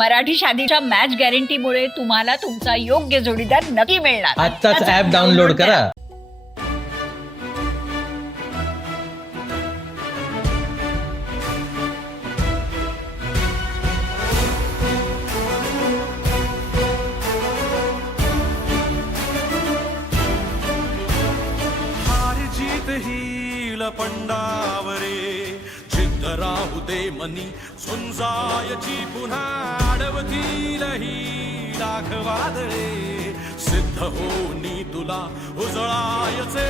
Marathi शादीच्या match गॅरंटीमुळे तुम्हाला तुमचा योग्य जोडीदार नक्की मिळणार. आत्ताच ऍप डाउनलोड करा. हार जीत ही लपंडावरे जिद्द राहू दे मनी झुंजायची पुन्हा. वादळे सिद्ध होनी तुला उजळायचे